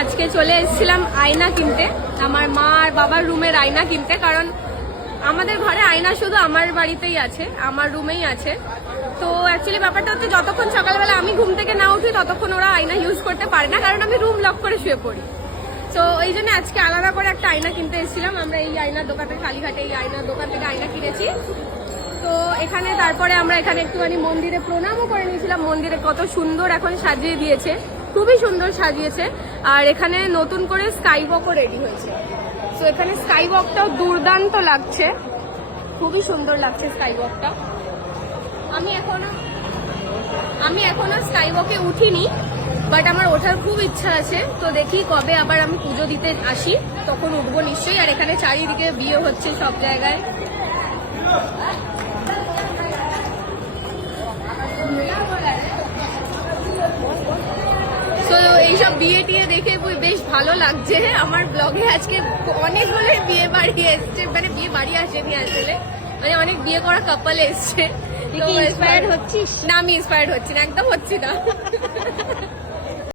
আজকে চলে এসেছিলাম আয়না কিনতে, আমার মা আর বাবার রুমের আয়না কিনতে। কারণ আমাদের ঘরে আয়না শুধু আমার বাড়িতেই আছে, আমার রুমেই আছে। তো অ্যাকচুয়ালি ব্যাপারটা হচ্ছে যতক্ষণ সকালবেলা আমি ঘুম থেকে না উঠি ততক্ষণ ওরা আয়না ইউজ করতে পারে না, কারণ আমি রুম লক করে শুয়ে পড়ি। তো এই জন্য আজকে আলাদা করে একটা আয়না কিনতে এসেছিলাম। আমরা এই আয়নার দোকান থেকে, কালীঘাটে এই আয়নার দোকান থেকে আয়না কিনেছি। তো এখানে তারপরে আমরা এখানে একটুখানি মন্দিরে প্রণামও করে নিয়েছিলাম। মন্দিরে কত সুন্দর এখন সাজিয়ে দিয়েছে, খুবই সুন্দর সাজিয়েছে। আর এখানে নতুন করে স্কাই ওয়াকও রেডি হয়েছে। তো এখানে স্কাই ওয়াকটাও দুর্দান্ত লাগছে, খুবই সুন্দর লাগছে স্কাই ওয়াকটা। আমি এখনো স্কাই ওয়াকে উঠিনি, বাট আমার ওঠার খুব ইচ্ছা আছে। তো দেখি কবে আবার আমি পুজো দিতে আসি, তখন উঠবো নিশ্চয়ই। আর এখানে চারিদিকে বিয়ে হচ্ছে সব জায়গায়। তো এইসব বিয়ে টিয়ে দেখে বেশ ভালো লাগছে। আমার ব্লগে আজকে অনেকগুলো বিয়ে বাড়ি এসছে, মানে বিয়ে বাড়ি আসেনি আসলে, মানে অনেক বিয়ে করা কাপল এসছে। ইন্সপায়ার্ড হচ্ছিস? না, আমি ইন্সপায়ার্ড হচ্ছি না, একদম হচ্ছি না।